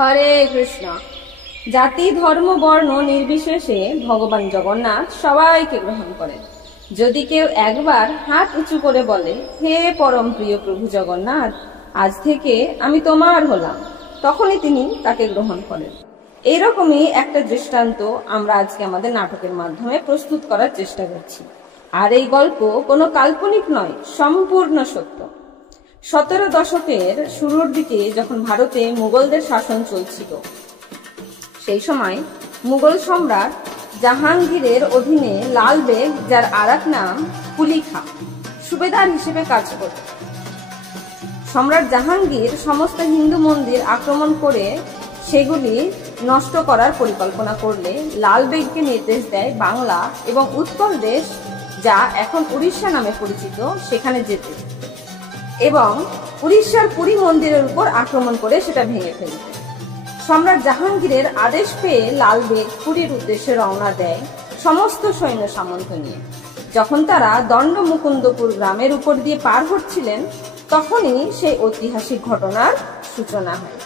হরে কৃষ্ণ। জাতি ধর্ম বর্ণ নির্বিশেষে ভগবান জগন্নাথ সবাইকে গ্রহণ করেন। যদি কেউ একবার হাত উঁচু করে বলে, হে পরম প্রিয় প্রভু জগন্নাথ, আজ থেকে আমি তোমার হলাম, তখনই তিনি তাকে গ্রহণ করেন। এইরকমই একটা দৃষ্টান্ত আমরা আজকে আমাদের নাটকের মাধ্যমে প্রস্তুত করার চেষ্টা করছি। আর এই গল্প কোনো কাল্পনিক নয়, সম্পূর্ণ সত্য। 17 দশকের শুরুর দিকে যখন ভারতে মুঘলদের শাসন চলছিল, সেই সময় মুঘল সম্রাট জাহাঙ্গীরের অধীনে লাল বেগ, যার আরেক নাম কুলি খাঁ, সুবেদার হিসেবে কাজ করত। সম্রাট জাহাঙ্গীর সমস্ত হিন্দু মন্দির আক্রমণ করে সেগুলি নষ্ট করার পরিকল্পনা করলে লাল বেগকে নির্দেশ দেয় বাংলা এবং উৎকল দেশ, যা এখন উড়িষ্যা নামে পরিচিত, সেখানে যেতে এবং উড়িষ্যার পুরী মন্দিরের উপর আক্রমণ করে সেটা ভেঙে ফেলতে। সম্রাট জাহাঙ্গীরের আদেশ পেয়ে লাল বেগ পুরীর উদ্দেশ্যে রওনা দেয় সমস্ত সৈন্য সামন্ত নিয়ে। যখন তারা দণ্ড মুকুন্দপুর গ্রামের উপর দিয়ে পার হচ্ছিলেন, তখনই সেই ঐতিহাসিক ঘটনার সূচনা হয়।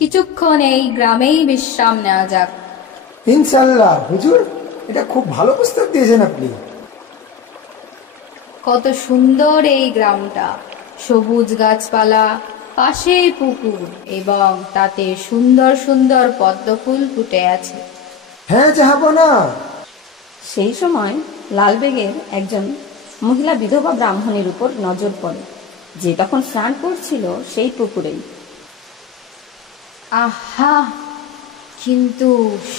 কিছুক্ষণ এই গ্রামেই বিশ্রাম নেওয়া যাক। ইনশাআল্লাহ হুজুর, এটা খুব ভালো প্রস্তাব দিয়েছেন আপনি। কত সুন্দর এই গ্রামটা, সবুজ গাছপালা, পাশেই পুকুর এবং তাতে সুন্দর সুন্দর পদ্ম ফুল ফুটে আছে। হ্যাঁ জাহাপনা। সেই সময় লাল বেগের একজন মহিলা বিধবা ব্রাহ্মণের উপর নজর পড়ে, যে তখন স্নান করছিল সেই পুকুরেই। আহা, কিন্তু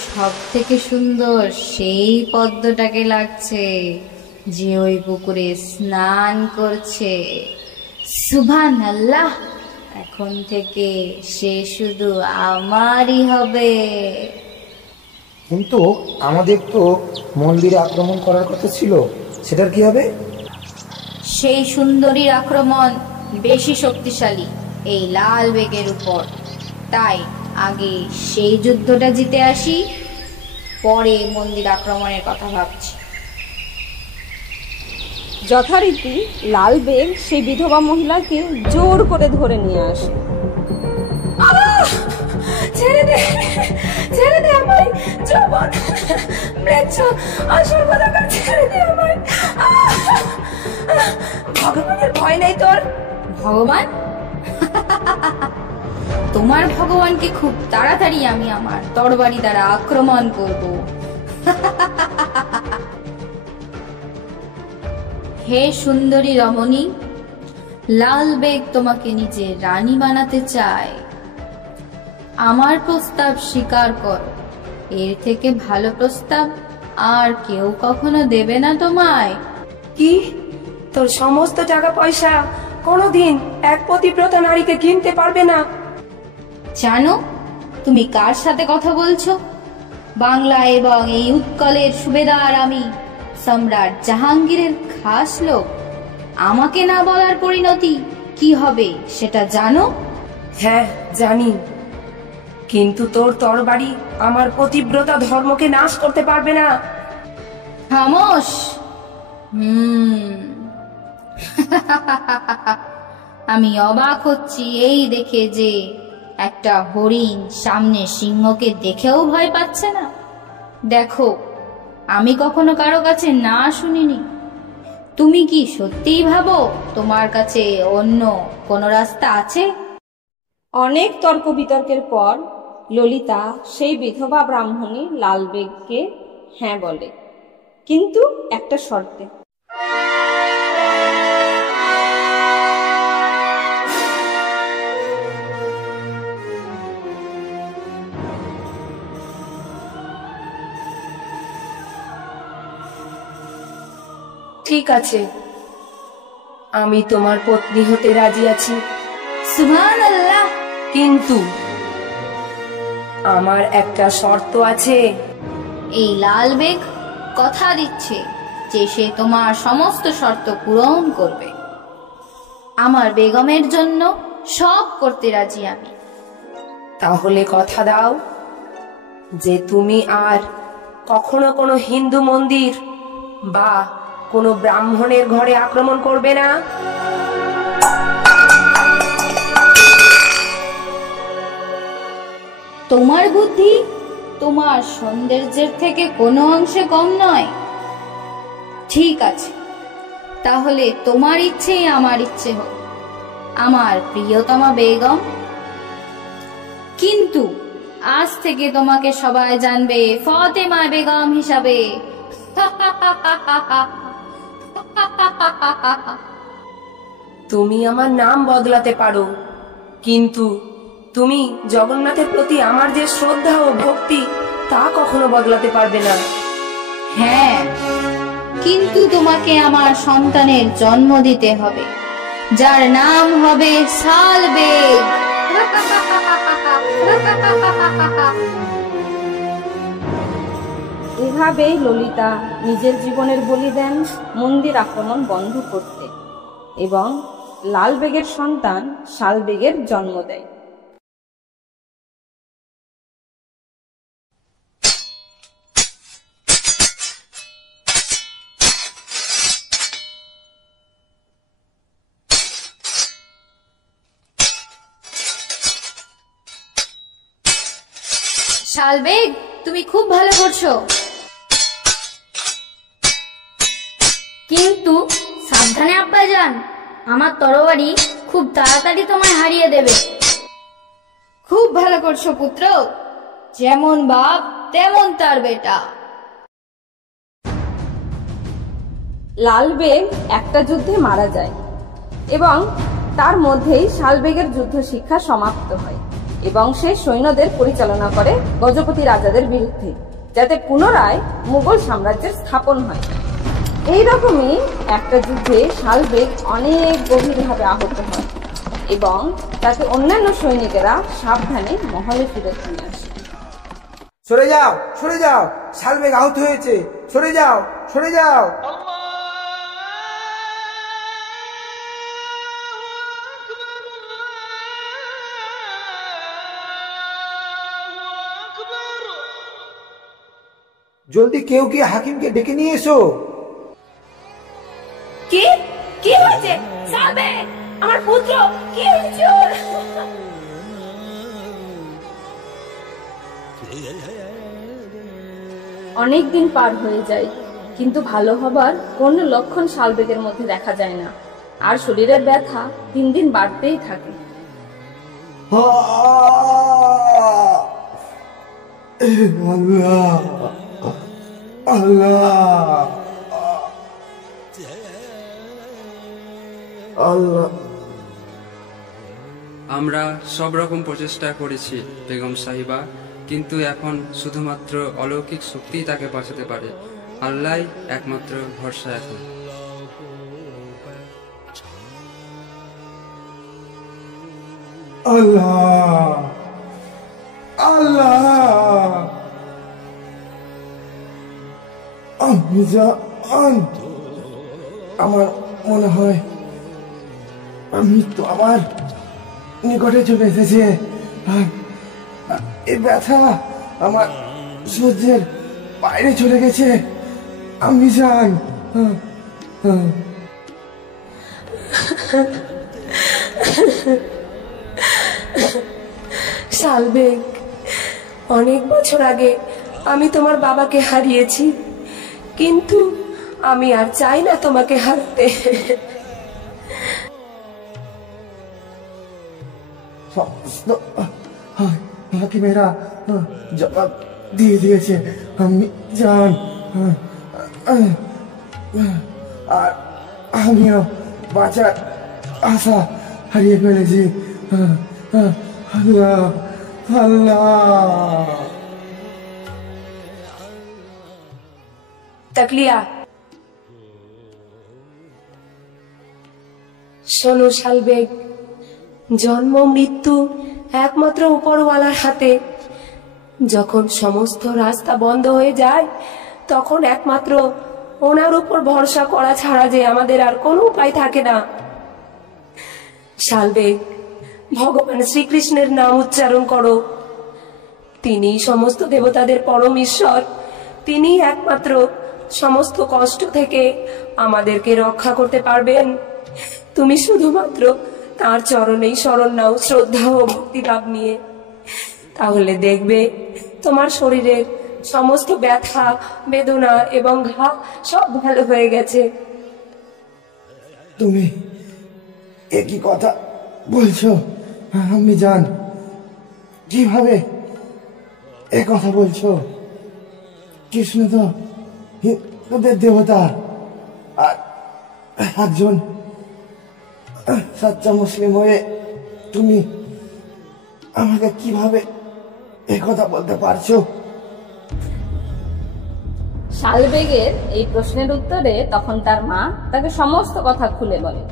সব থেকে সুন্দর সেই পদ্মটাকে লাগছে, যে ওই পুকুরে স্নান করছে। সুবহানাল্লাহ, এখন থেকে সে শুধু আমারই হবে। কিন্তু আমাদের তো মন্দিরে আক্রমণ করার কথা ছিল, সেটার কি হবে? সেই সুন্দরীর আক্রমণ বেশি শক্তিশালী এই লাল বেগের উপর, তাই আগে সেই যুদ্ধটা জিতে আসি, পরে মন্দির আক্রমণের কথা ভাবছি। যথারীতি লাল বেগ সেই বিধবা মহিলাকে জোর করে ধরে নিয়ে আসে। ছেড়ে দে, ছেড়ে দে আমায়, যৌবন মৃচ্ছ আসল কথা, ছেড়ে দে আমায়। ভগবানের ভয় নেই তোর? ভগবান? তোমার ভগবানকে খুব তাড়াতাড়ি আমি আমার তরবারি দ্বারা আক্রমণ করব। হে সুন্দরী রমণী, লাল বেগ তোমাকে নিজে রানী বানাতে চায়। আমার প্রস্তাব স্বীকার কর, এর থেকে ভালো প্রস্তাব আর কেউ কখনো দেবে না তোমায়। কি? তোর সমস্ত টাকা পয়সা কোনোদিন এক পতিব্রতা নারীকে কিনতে পারবে না। জানো তুমি কার সাথে কথা বলছো? বাংলা এবং এই উৎকলের সুবেদার আমি, সম্রাট জাহাঙ্গীরের খাস লোক। আমাকে না বলার পরিণতি কি হবে সেটা জানো? হ্যাঁ জানি, কিন্তু তোর তরবারি আমার পতিব্রতা ধর্মকে নাশ করতে পারবে না। খামোশ। আমি অবাক হচ্ছি এই দেখে যে একটা হরিণ সামনে সিংহকে দেখেও ভয় পাচ্ছে না। দেখো, আমি কখনো কারো কাছে না শুনিনি। তুমি কি সত্যিই ভাবো তোমার কাছে অন্য কোনো রাস্তা আছে? অনেক তর্ক বিতর্কের পর ললিতা সেই বিধবা ব্রাহ্মণী লাল বেগকে হ্যাঁ বলে, কিন্তু একটা শর্তে। ঠিক আছে, আমি তোমার পত্নী হতে রাজি আছি, সুবহানাল্লাহ। কিন্তু আমার একটা শর্ত আছে। এই লাল বেগ কথা দিচ্ছে যে সে তোমার সমস্ত শর্ত পূরণ করবে। আমার বেগমের জন্য সব করতে রাজি আমি। তাহলে কথা দাও যে তুমি আর কখনো কোনো হিন্দু মন্দির বা কোনো ব্রাহ্মণের ঘরে আক্রমণ করবে না। তোমার বুদ্ধি তোমার সৌন্দর্যের থেকে কোনো অংশে কম নয়। ঠিক আছে, তাহলে তোমার ইচ্ছেই আমার ইচ্ছে হোক, আমার প্রিয়তমা বেগম। কিন্তু আজ থেকে তোমাকে সবাই জানবে ফাতেমা বেগম হিসাবে। তুমি আমার নাম বদলাতে পারো, কিন্তু তুমি জগন্নাথের প্রতি আমার যে শ্রদ্ধা ও ভক্তি তা কখনো বদলাতে পারবে না। হ্যাঁ, কিন্তু তোমাকে আমার সন্তানের জন্ম দিতে হবে, যার নাম হবে শালবেগ। এভাবেই ললিতা নিজের জীবনের বলি দেন মন্দির আক্রমণ বন্ধ করতে এবং লাল বেগের সন্তান শালবেগের জন্ম দেয়। শালবেগ, তুমি খুব ভালো করছো, কিন্তু সাবধানে আব্বাজান, আমার তরবারি খুব তাড়াতাড়ি তোমায় হারিয়ে দেবে। খুব ভালো করছো পুত্র, যেমন বাপ তেমন তার বেটা। লাল বেগ একটা যুদ্ধে মারা যায় এবং তার মধ্যেই শালবেগের যুদ্ধ শিক্ষা সমাপ্ত হয় এবং সে সৈন্যদের পরিচালনা করে গজপতি রাজাদের বিরুদ্ধে, যাতে পুনরায় মুঘল সাম্রাজ্যের স্থাপন হয়। এইরকমই একটা যুদ্ধে শালবেগ অনেক গভীরভাবে আহত হয় এবং তাকে অন্যান্য সৈনিকেরা সাবধানে মহলে ফিরে নিয়ে আসে। সরে যাও, সরে যাও, শালবেগ আহত হয়েছে, সরে যাও, সরে যাও। জলদি কেউ কি হাকিমকে ডেকে নিয়ে এসো। কি কি হয়েছে? শালবেগ, আমার পুত্র, কি হয়েছে ওর? অনেক দিন পার হয়ে যায়, কিন্তু ভালো হবার কোন লক্ষণ শালবেগের মধ্যে দেখা যায় না, আর শরীরের ব্যথা দিন দিন বাড়তেই থাকে। আল্লাহ, আল্লাহ, আল্লাহ। আমরা সব রকম প্রচেষ্টা করেছি বেগম সাহিবা, কিন্তু এখন শুধুমাত্র অলৌকিক শক্তিই তাকে বাঁচাতে পারে। আল্লাহই একমাত্র ভরসা এখন। আল্লাহ, আল্লাহ, আমার মনে হয় মৃত্যু আমার নিকটে চলে এসেছে। এই ব্যথা আমার সহ্যের বাইরে চলে গেছে। আমি জান, শালবেগ, অনেক বছর আগে আমি তোমার বাবাকে হারিয়েছি, কিন্তু আমি আর চাই না তোমাকে হারাতে। হাকিমেরা জবাব দিয়ে দিয়েছে। আমি জান, আর আমিও বাঁচার আশা হারিয়ে ফেলেছি। আল্লাহ, আল্লাহ। তাকলিয়া, শোনো শালবেগ, জন্ম মৃত্যু একমাত্র উপরওয়ালার হাতে। যখন সমস্ত রাস্তা বন্ধ হয়ে যায় তখন একমাত্র ওনার উপর ভরসা করা ছাড়া যে আমাদের আর কোনো উপায় থাকে না। শালবেগ, ভগবান শ্রীকৃষ্ণের নাম উচ্চারণ করো। তিনি সমস্ত দেবতাদের পরম ঈশ্বর। তিনি একমাত্র সমস্ত কষ্ট থেকে আমাদেরকে রক্ষা করতে পারবেন। তুমি শুধুমাত্র তার চরণেই শরণ নাও, শ্রদ্ধা ও ভক্তিভাব নিয়ে। তাহলে দেখবে তোমার শরীরের সমস্ত ব্যথা, বেদনা এবং ঘা সব ভালো হয়ে গেছে। তুমি একই কথা বলছো আমি জান? কিভাবে এ কথা বলছো? কৃষ্ণ তো হিন্দুদের দেবতা, আর একজন সচ্চা মুসলিম হয়ে তুমি আমাকে কিভাবে এ কথা বলতে পারছো? শালবেগের এই প্রশ্নের উত্তরে তখন তার মা তাকে সমস্ত কথা খুলে বলে।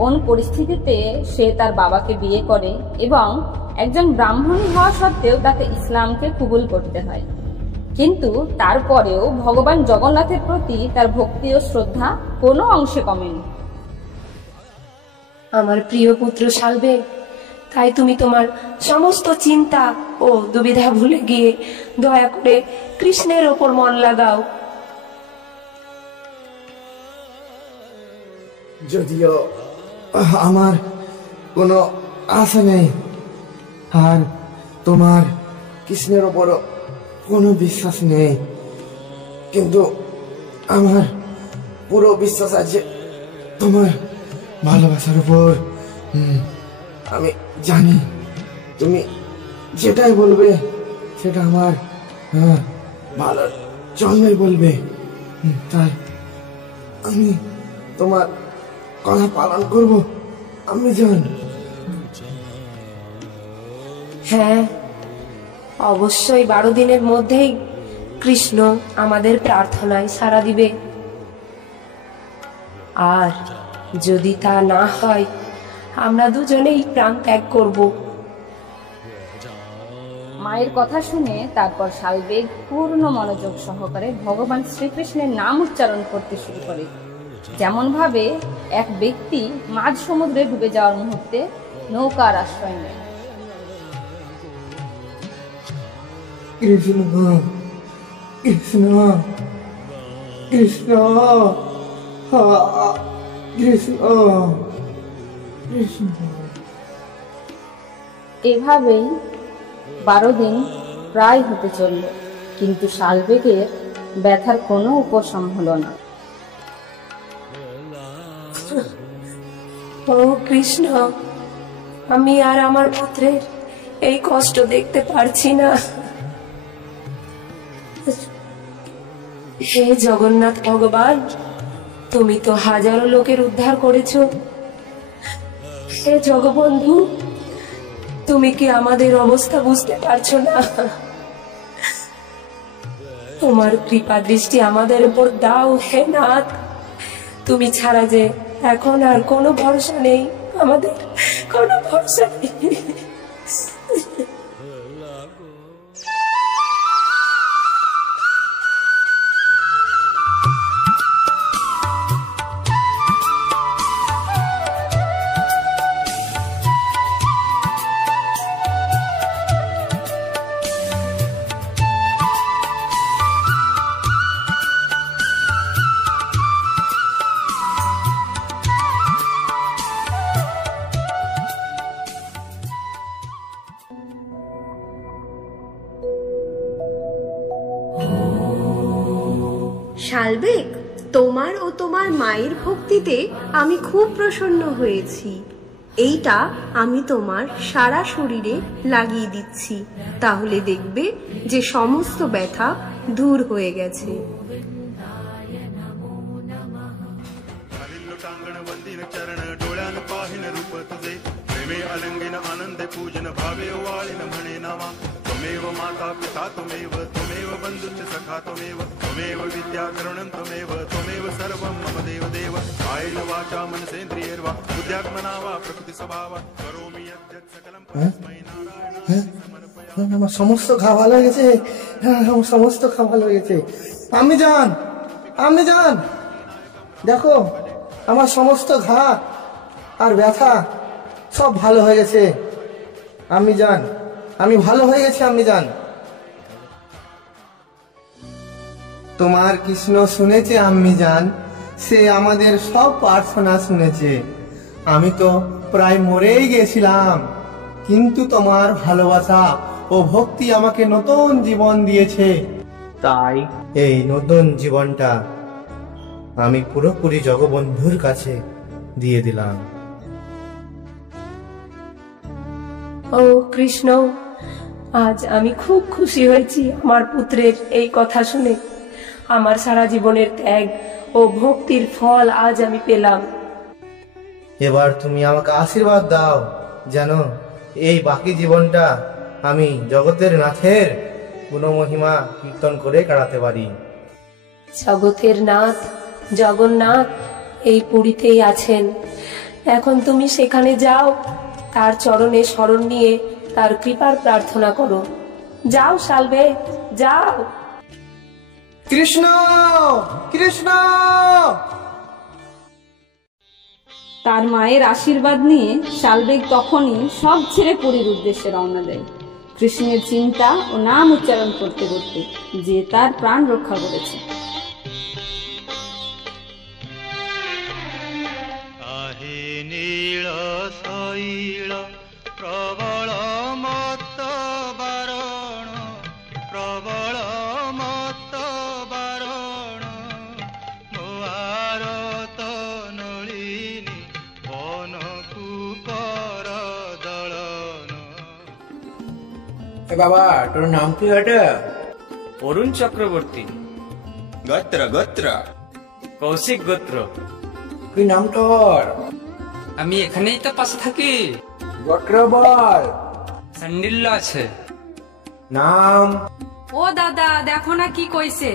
কোন পরিস্থিতিতে সে তার বাবাকে বিয়ে করে এবং একজন ব্রাহ্মণী হওয়া সত্ত্বেও তাকে ইসলামকে কবুল করতে হয়, কিন্তু তারপরেও ভগবান জগন্নাথের প্রতি তার ভক্তি ও শ্রদ্ধা কোনো অংশে কমেনি। আমার প্রিয় পুত্র শালবেগ, তাই তুমি তোমার সমস্ত চিন্তা ও দুবিধা ভুলে গিয়ে দয়া করে কৃষ্ণের ওপর মন লাগাও। যদিও আমার কোনো আশা নেই, আর তোমার কৃষ্ণের ওপরও কোনো বিশ্বাস নেই, কিন্তু আমার পুরো বিশ্বাস আছে তোমার ভালোবাসার উপর। আমি জানি তুমি যেটাই বলবে সেটা আমার ভালোর জন্যই বলবে, তাই আমি তোমার কথা পালন করব। আমি জানি। হ্যাঁ, অবশ্যই 12 দিনের মধ্যেই কৃষ্ণ আমাদের প্রার্থনায় সাড়া দিবে, আর যদি তা না হয় আমরা দুজনেই প্রাণ ত্যাগ করব। মায়ের কথা শুনে তারপর শালবেগ পূর্ণ মনোযোগ সহকারে ভগবান শ্রীকৃষ্ণের নাম উচ্চারণ করতে শুরু করে, যেমন ভাবে এক ব্যক্তি মাঝ সমুদ্রে ডুবে যাওয়ার মুহূর্তে নৌকার আশ্রয় নেয়। কৃষ্ণ কৃষ্ণ কৃষ্ণ কৃষ্ণ কৃষ্ণ। এভাবেই 12 দিন প্রায় হতে চলল, কিন্তু শালবেগের ব্যথার কোনো উপশম হলো না। ও কৃষ্ণ, আমি আর আমার পুত্রের এই কষ্ট দেখতে পারছি না। হে জগন্নাথ ভগবান, তুমি তো হাজারো লোকের উদ্ধার করেছো। হে জগবন্ধু, তুমি কি আমাদের অবস্থা বুঝতে পারছো না? তোমার কৃপা দৃষ্টি আমাদের উপর দাও হে নাথ। তুমি ছাড়া যে এখন আর কোনো ভরসা নেই, আমাদের কোনো ভরসা নেই। শালবেগ, তোমার ও তোমার মায়ের ভক্তিতে আমি খুব প্রসন্ন হয়েছি। এইটা আমি তোমার সারা শরীরে লাগিয়ে দিচ্ছি, তাহলে দেখবে যে সমস্ত ব্যথা দূর হয়ে গেছে। त्वमेव माता पिता त्वमेव त्वमेव बन्धुश्च सखा त्वमेव त्वमेव विद्या करुणं त्वमेव सर्वं मम देव देव कायेन वाचा मनसेन्द्रियैर्वा बुद्ध्यात्मना वा प्रकृतिस्वभावात् करोमि यद्यत् হ্যাঁ? হ্যাঁ? আমার সমস্ত ঘা ভালো হয়ে গেছে। হ্যাঁ, আমার সমস্ত ঘা ভালো হয়ে গেছে। আমি যান দেখো, আমার সমস্ত ঘা আর ব্যথা সব ভালো হয়ে গেছে। আমি ভালো হয়ে গেছি। তোমার কৃষ্ণ শুনেছে আম্মি জান, সে আমাদের সব প্রার্থনা শুনেছে। আমি তো প্রায় মরেই গেছিলাম, কিন্তু তোমার ভালোবাসা ও ভক্তি আমাকে নতুন জীবন দিয়েছে। তাই এই নতুন জীবনটা আমি পুরোপুরি জগবন্ধুর কাছে দিয়ে দিলাম। ও কৃষ্ণ, আজ আমি খুব খুশি হয়েছি আমার পুত্রের এই কথা শুনে। আমার সারা জীবনের ত্যাগ ও ভক্তির ফল আজ আমি পেলাম। এবার তুমি আমাকে আশীর্বাদ দাও, যেন এই বাকি জীবনটা আমি জগতের নাথের গুণমহিমা কীর্তন করে কাটাতে পারি। জগতের নাথ জগন্নাথ এই পুরীতেই আছেন। এখন তুমি সেখানে যাও, তার চরণে শরণ নিয়ে তার কৃপার প্রার্থনা করো। যাও শালবে, যাও। কৃষ্ণ কৃষ্ণ। তার মায়ের আশীর্বাদ নিয়ে শালবেগ তখনই সব ছেড়ে পুরীর উদ্দেশ্যে রওনা দেয়, কৃষ্ণের চিন্তা ও নাম উচ্চারণ করতে করতে, যে তার প্রাণ রক্ষা করেছে। আহে নীল শৈল প্রবল মত বারণ, প্রবল মত বারণ, মোয়ারত নলিনী বন কুপর দলন। বাবা, তোর নাম কি হটে? অরুণ চক্রবর্তী। গোত্র গোত্র কৌশিক গোত্র। কি নাম তোর? আমি এখানেই তো পাশে থাকি। গোত্র বল। স্যান্ডিল্য আছে। নাম? ও দাদা, দেখো না কি কইছে।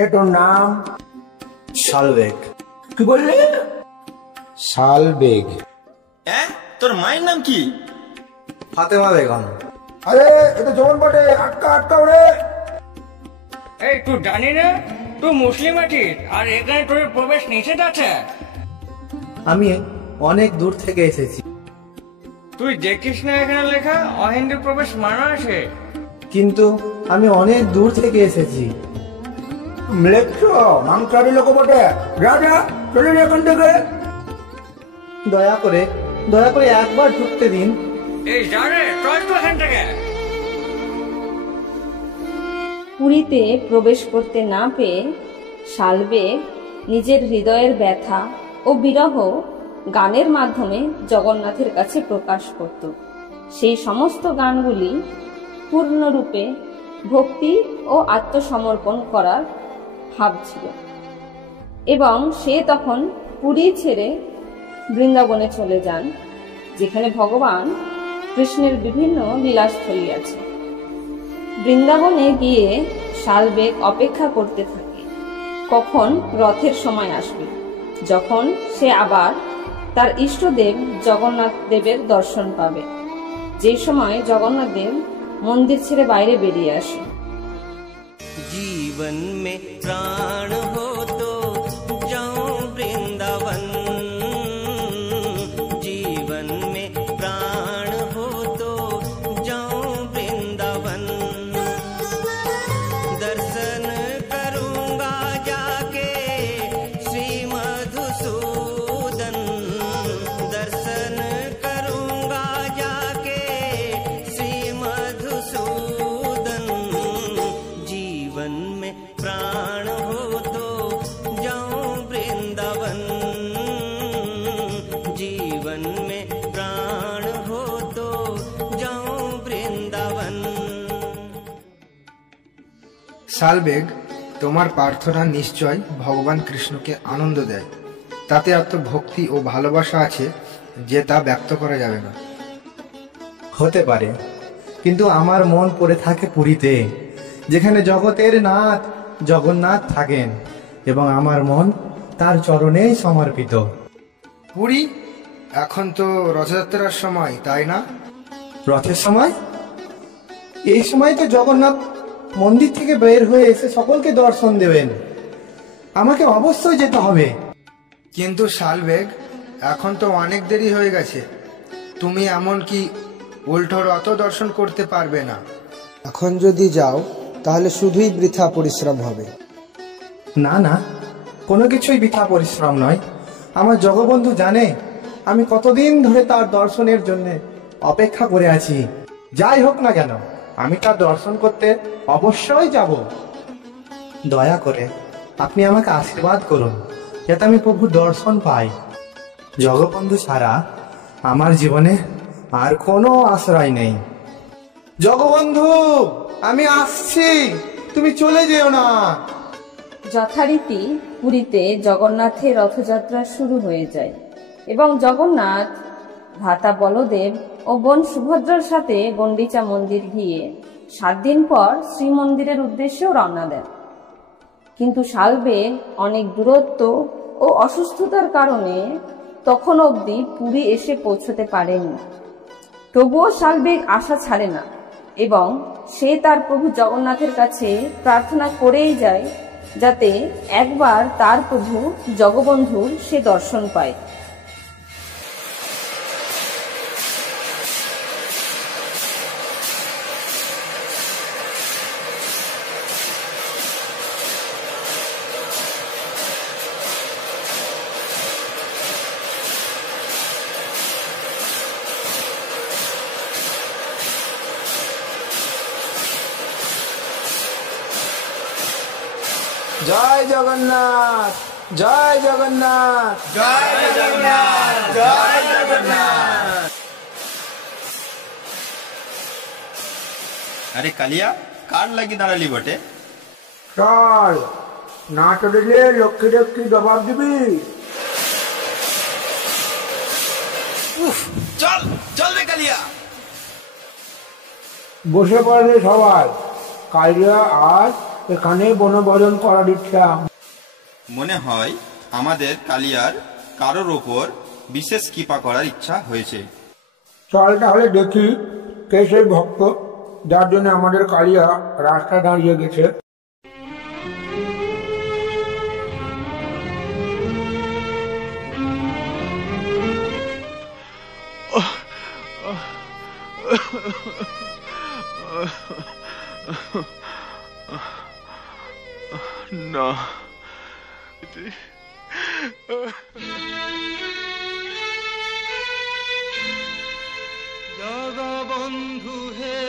এ তোর নাম? শালবেগ। কি বললি? শালবেগ। তোর মায়ের নাম কি? ফাতেমা বেগম। আরে এটা জমন বটে, আটকা আটকা ওরে। এই তুই জানি না তুই মুসলিম আছিস আর এখানে তোর প্রবেশ নিষেধ আছে? আমি অনেক দূর থেকে এসেছি। তুই দেখিস না এখানে লেখা অহিন্দু প্রবেশ মানা আছে? কিন্তু আমি অনেক দূর থেকে এসেছি। লেখছো মাংসারি লোক বটে। যা যা, চলে যা এখান থেকে। দয়া করে একবার ঢুকতে দিন। এই যা রে, চল তো এখান থেকে। পুরীতে প্রবেশ করতে না পেয়ে শালবেগ নিজের হৃদয়ের ব্যথা ও বিরহ গানের মাধ্যমে জগন্নাথের কাছে প্রকাশ করত। সেই সমস্ত গানগুলি পূর্ণরূপে ভক্তি ও আত্মসমর্পণ করার ভাব ছিল, এবং সে তখন পুরী ছেড়ে বৃন্দাবনে চলে যান, যেখানে ভগবান কৃষ্ণের বিভিন্ন লীলাস্থলী আছে। বৃন্দাবনে গিয়ে শালবেগ অপেক্ষা করতে থাকে কখন রথের সময় আসবে, যখন সে আবার তার ইষ্টদেব জগন্নাথ দেবের দর্শন পাবে, যে সময় জগন্নাথ দেব মন্দির ছেড়ে বাইরে বেরিয়ে আসে। जीवन में प्राण हो तो जाऊं वृंदावन, जीवन में प्राण हो तो जाऊं वृंदावन, दर्शन करूंगा जाके श्री मधुसूदन, दर्शन करूंगा जाके श्री मधुसूदन, जीवन में प्राण हो तो जाऊं वृंदावन, जीवन में प्राण हो तो जाऊं वृंदावन। শালবেগ, তোমার প্রার্থনা নিশ্চয় ভগবান কৃষ্ণকে আনন্দ দেয়। তাতে এত ভক্তি ও ভালোবাসা আছে যে তা ব্যক্ত করা যাবে না। হতে পারে, কিন্তু আমার মন পড়ে থাকে পুরীতে, যেখানে জগতের নাথ জগন্নাথ থাকেন, এবং আমার মন তার চরণেই সমর্পিত। পুরী এখন তো রথযাত্রার সময়, তাই না? রথের সময়? এই সময় তো জগন্নাথ মন্দির থেকে বের হয়ে এসে সকলকে দর্শন দেবেন। আমাকে অবশ্যই যেতে হবে। কিন্তু শালবেগ, এখন তো অনেক দেরি হয়ে গেছে। তুমি এমনকি উল্টো রথ দর্শন করতে পারবে না। এখন যদি যাও তাহলে শুধুই বৃথা পরিশ্রম হবে। না না, কোনো কিছুই বৃথা পরিশ্রম নয়। আমার জগবন্ধু জানে আমি কতদিন ধরে তার দর্শনের জন্য অপেক্ষা করে আছি। যাই হোক না কেন, আমি তার দর্শন করতে অবশ্যই যাব। দয়া করে আপনি আমাকে আশীর্বাদ করুন যাতে আমি প্রভুর দর্শন পাই। জগবন্ধু ছাড়া আমার জীবনে আর কোনো আশ্রয় নেই। জগবন্ধু, আমি আসছি, তুমি চলে যেও না। যথারীতি পুরীতে জগন্নাথের রথযাত্রা শুরু হয়ে যায় এবং জগন্নাথ ভ্রাতা বলদেব ও বোন সুভদ্রার সাথে গন্ডিচা মন্দির গিয়ে 7 দিন পর শ্রীমন্দিরের উদ্দেশ্যেও রওনা দেন। কিন্তু শালবেগ অনেক দূরত্ব ও অসুস্থতার কারণে তখন অবধি পুরী এসে পৌঁছতে পারেননি। তবুও শালবেগ আশা ছাড়ে না এবং সে তার প্রভু জগন্নাথের কাছে প্রার্থনা করেই যায় যাতে একবার তার প্রভু জগবন্ধুর সে দর্শন পায়। জয় জগন্নাথ, জয় জগন্নাথ, জয় জগন্নাথ, জয় জগন্নাথ। আরে কালিয়া, কার লাগি দাঁড়ালি বটে? চল, না চলে লক্ষ্মী লক্ষ্মী জবাব দিবি। চল চল রে কালিয়া। বসে পড়ে সবাই, কালিয়া আজ এখানে বনভোজন করার ইচ্ছা। মনে হয় আমাদের কালিয়ার কারোর ওপর বিশেষ কৃপা করার ইচ্ছা হয়েছে। চল তাহলে দেখি কে সেই ভক্ত যার জন্য আমাদের কালিয়া রাস্তা দাঁড়িয়ে গেছে। না, জগবন্ধু হে,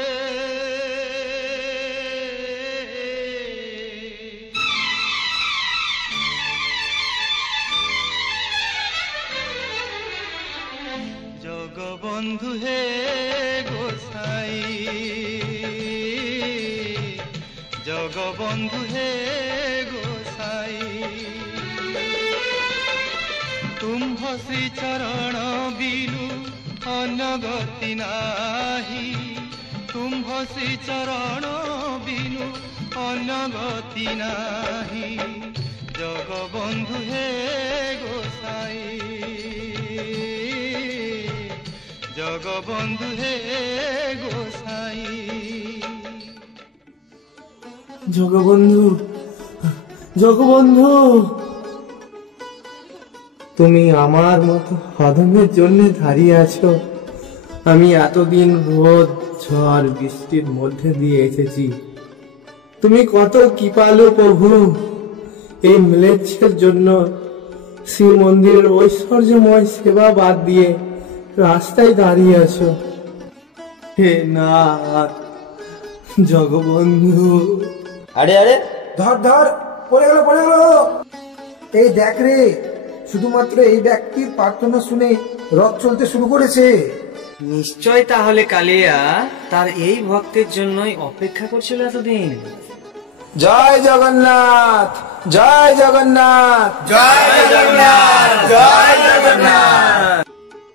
জগবন্ধু হে গোসাই, জগবন্ধু হে গোসাই, তুম্ভ শ্রী চরণ বিনু অনগতি নাহি, তুম্ভ শ্রী চরণ বিনু অনগতি নাহি, জগবন্ধু হে গোসাই, জগবন্ধু হে গোসাই। জগবন্ধু, জগবন্ধু, তুমি আমার মতো হদমের জন্য দাঁড়িয়ে আছো। আমি এতদিন রোদ ঝড় বৃষ্টির মধ্যে দিয়ে এসেছি। তুমি কত কৃপালু প্রভু, এই ম্লেচ্ছের জন্য শ্রী মন্দিরের ঐশ্বর্যময় সেবা বাদ দিয়ে রাস্তায় দাঁড়িয়ে আছো। হে নাথ, জগবন্ধু। আরে আরে, ধর ধর, পড়ে গেল পড়ে গেল। এই দেখ রে, শুধুমাত্র এই ব্যক্তির প্রার্থনা শুনে রথ চলতে শুরু করেছে। নিশ্চয় তাহলে কালিয়া তার এই ভক্তের জন্যই অপেক্ষা করছিল এতদিন। জয় জগন্নাথ, জয় জগন্নাথ, জয় জগন্নাথ, জয় জগন্নাথ।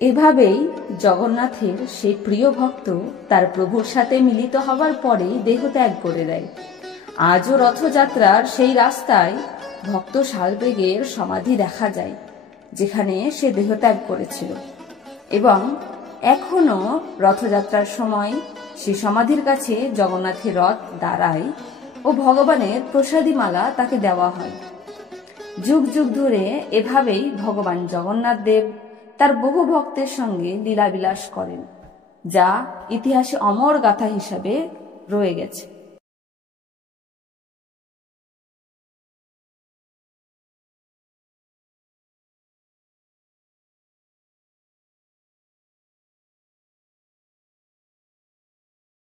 এভাবেই জগন্নাথের সেই প্রিয় ভক্ত তার প্রভুর সাথে মিলিত হবার পরে দেহত্যাগ করে দেয়। আজও রথযাত্রার সেই রাস্তায় ভক্ত শালবেগের সমাধি দেখা যায়, যেখানে সে দেহত্যাগ করেছিল। এবং এখনো রথযাত্রার সময় শ্রী সমাধির কাছে জগন্নাথের রথ দাঁড়ায় ও ভগবানের প্রসাদী মালা তাকে দেওয়া হয়। যুগ যুগ ধরে এভাবেই ভগবান জগন্নাথ দেব তার বহু ভক্তের সঙ্গে লীলাবিলাস করেন, যা ইতিহাসে অমর গাথা হিসাবে রয়ে গেছে।